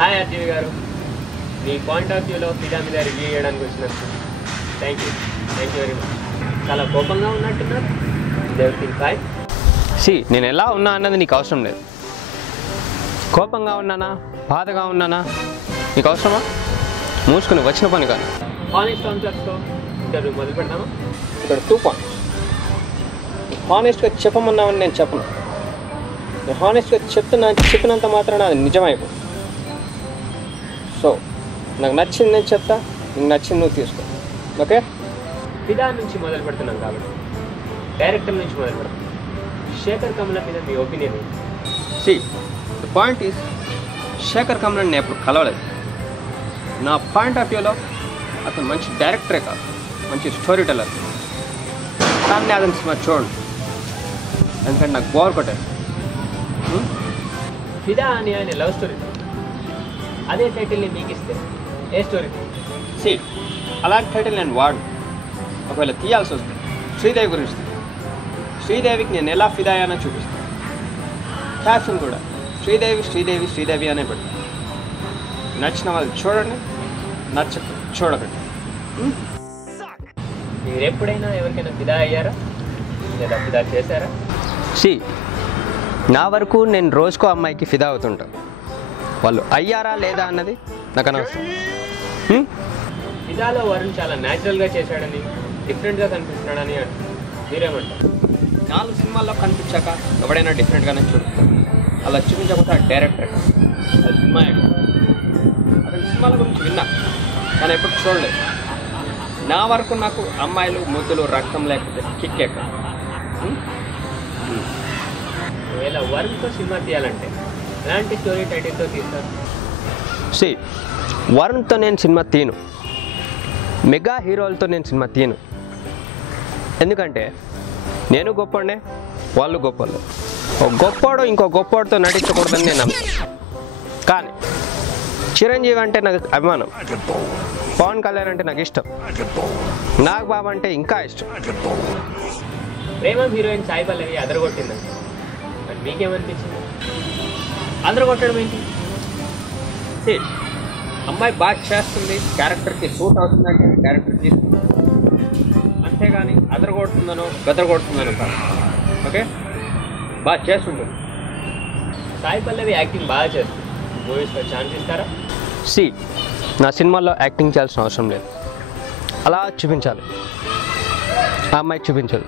Hi RGV గారు, మీ point of వ్యూలో ఫిదా మీద రివ్యూ చేయడానికి వచ్చినందుకు థ్యాంక్ యూ వెరీ మచ్. చాలా కోపంగా ఉన్నట్టున్నారు. Everything fine? నేను ఎలా ఉన్నా అన్నది నీకు అవసరం లేదు. కోపంగా ఉన్నానా, బాధగా ఉన్నానా నీకు అవసరమా? మూసుకుని వచ్చిన పని కానీ. హానెస్ట్ ఆన్సర్స్తో ఇంటర్వ్యూ మొదలు పెడదామా? ఇక్కడ 2 పాయింట్స్. హానెస్ట్గా చెప్పమన్నామని నేను చెప్పను. నేను హానెస్ట్గా చెప్పినంత మాత్రాన అది నిజమైపోతుంది. సో నాకు నచ్చింది నేను చెప్తా, నీకు నచ్చింది నువ్వు తీసుకో. ఓకే? ఫిదా నుంచి మొదలు పెడుతున్నాం కాబట్టి డైరెక్టర్ నుంచి మొదలు పెడతాం. శేఖర్ కమల మీద మీ ఒపీనియన్ ఏంటి? ద పాయింట్ ఈజ్, శేఖర్ కమలని నేను ఎప్పుడు కలవలేదు. నా పాయింట్ ఆఫ్ వ్యూలో అతను మంచి డైరెక్టరే కాదు, మంచి స్టోరీ టెల్లర్. కానీ అతని సినిమా చూడండి, ఎందుకంటే నాకు బోర్ కొట్టాను. ఫిదా అని ఆయన లవ్ స్టోరీ, అదే టైటిల్ని మీకు ఇస్తే ఏ స్టోరీ? అలాంటి టైటిల్ నేను వాడు. ఒకవేళ తీయాల్సి వస్తుంది శ్రీదేవి గురించి, శ్రీదేవికి నేను ఎలా ఫిదా అయ్యానో చూపిస్తాను. క్యాప్షన్ కూడా శ్రీదేవి అనే పెడతాను. నచ్చిన వాళ్ళు చూడండి, నచ్చక చూడకండి. మీరు ఎప్పుడైనా ఎవరికైనా ఫిదా అయ్యారా లేదా ఫిదా చేశారా? నా వరకు నేను రోజుకో అమ్మాయికి ఫిదా అవుతుంటా. వాళ్ళు అయ్యారా లేదా అన్నది నాకు అనవసరం. ఫిదాలో వరుణ్ చాలా న్యాచురల్గా చేశాడని, డిఫరెంట్గా కనిపిస్తున్నాడని మీరేమంటారు? 4 సినిమాల్లో కనిపించాక ఎవడైనా డిఫరెంట్గానే చూపిస్తాడు. అలా చూపించకపోతే ఆ డైరెక్టర్ కాదు, అది సినిమా. అతని సినిమాల గురించి విన్నా కానీ ఎప్పుడు చూడలేదు. నా వరకు నాకు అమ్మాయిలు, ముద్దులు, రక్తం లేకపోతే కిక్ ఎక్క. ఒకవేళ వరుణ్తో సినిమా తీయాలంటే ఎలాంటి స్టోరీ టైటిల్తో తీస్తారు? వరుణ్తో నేను సినిమా తీను, మెగా హీరోలతో నేను సినిమా తీను. ఎందుకంటే నేను గొప్పనే, వాళ్ళు గొప్పలు. ఒక గొప్పోడు ఇంకో గొప్పోడితో నటించకూడదని నేను నమ్ముతాను. కానీ చిరంజీవి అంటే నాకు అభిమానం, పవన్ కళ్యాణ్ అంటే నాకు ఇష్టం, నాగ్ బాబు అంటే ఇంకా ఇష్టం. ప్రేమ హీరోయిన్ సాయి పల్లవి అదరగొట్టిందండి, మరి మీకేమనిపించింది? అదరగొట్టడం ఏంటి? అమ్మాయి బాగా చేస్తుంది, క్యారెక్టర్కి సూట్ అవుతుందంటే క్యారెక్టర్ తీసుకుంటుంది, అంతేగాని అదరగొడుతుందనో బెదరగొడుతుందనో కాదు. ఓకే, బాగా చేస్తుంటుంది. సాయి పల్లవి యాక్టింగ్ బాగా చేస్తుంది, మూవీస్లో ఛాన్స్ ఇస్తారా? నా సినిమాల్లో యాక్టింగ్ చేయాల్సిన అవసరం లేదు, అలా చూపించాలి. ఆ అమ్మాయి చూపించదు.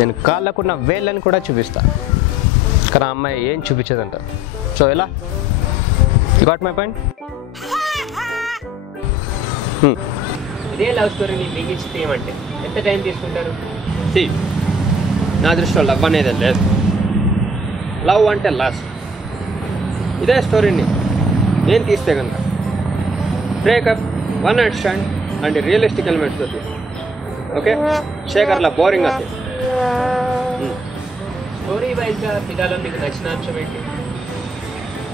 నేను కాళ్ళకున్న వేళ్ళని కూడా చూపిస్తా, కానీ ఆ అమ్మాయి ఏం చూపించదంట. సో ఎలా? You got my point? ఇదే లవ్ స్టోరీని మీకు ఇచ్చి తీయమంటే ఎంత టైం తీసుకుంటారు? నా దృష్టిలో లవ్ అనేది లేదు. లవ్ అంటే లాస్ట్. ఇదే స్టోరీని నేను తీస్తే కనుక breakup, 1 night stand and realistic ఎలిమెంట్స్తో తీస్తాను. ఓకే, శేఖర్లా బోరింగ్ అవుతుంది. స్టోరీ వైజ్గా ఫిదాలో మీకు నచ్చిన అంశం ఏంటి?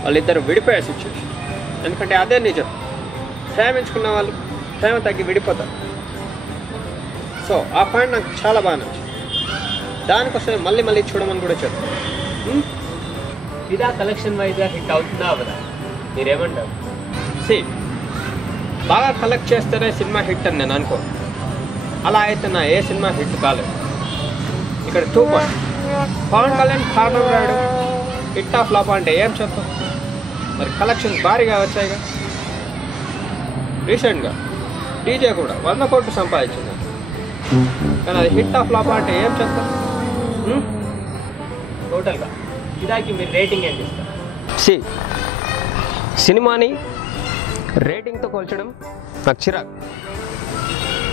వాళ్ళిద్దరు విడిపోయే సిచ్యువేషన్. ఎందుకంటే అదే నిజం. ప్రేమించుకున్న వాళ్ళు ప్రేమ తగ్గి విడిపోతారు. సో ఆ పాయింట్ నాకు చాలా బాగా నచ్చింది. దానికోసం మళ్ళీ చూడమని కూడా చెప్తాను. ఫిదా కలెక్షన్ వైజ్గా హిట్ అవుతుందా అవదా? మీరేమంటారు? బాగా కలెక్ట్ చేస్తేనే సినిమా హిట్ అని నేను అనుకోను. అలా అయితే నా ఏ సినిమా హిట్ కాలేదు. ఇక్కడ 2 పాయింట్. పవన్ కళ్యాణ్ పాటలు రాయడం హిట్ ఆఫ్ ఫ్లాప్ అంటే ఏం చెప్తాం? మరి కలెక్షన్స్ భారీగా వచ్చాయిగా. రీసెంట్గా డీజే కూడా 100 కోట్లు సంపాదించింది, కానీ అది హిట్ ఆఫ్ ఫ్లాప్ అంటే ఏం చెప్తాం? టోటల్గా ఫిదాకి మీరు రేటింగ్ ఏం ఇస్తారు? సినిమాని రేటింగ్తో పోల్చడం నాకు చిరాకు.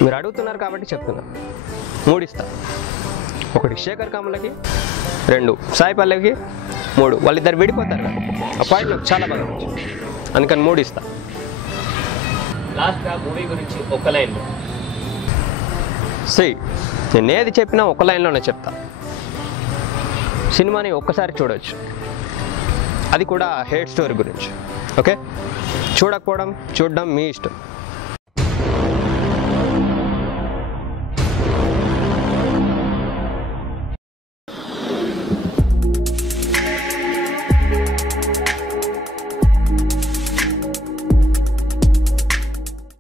మీరు అడుగుతున్నారు కాబట్టి చెప్తున్నా. 3 ఇస్తా. 1 శేఖర్ కమలకి, 2 సాయి పల్లవికి, 3 వాళ్ళిద్దరు విడిపోతారు కదా. ఆ పాయింట్ నాకు చాలా బాగా నచ్చింది, అందుకని 3 ఇస్తా. లాస్ట్గా మూవీ గురించి ఒక లైన్లో. నేను ఏది చెప్పినా ఒక లైన్లోనే చెప్తా. సినిమాని ఒక్కసారి చూడవచ్చు, అది కూడా హేట్ స్టోరీ గురించి. ఓకే, చూడకపోవడం చూడడం మీ ఇష్టం.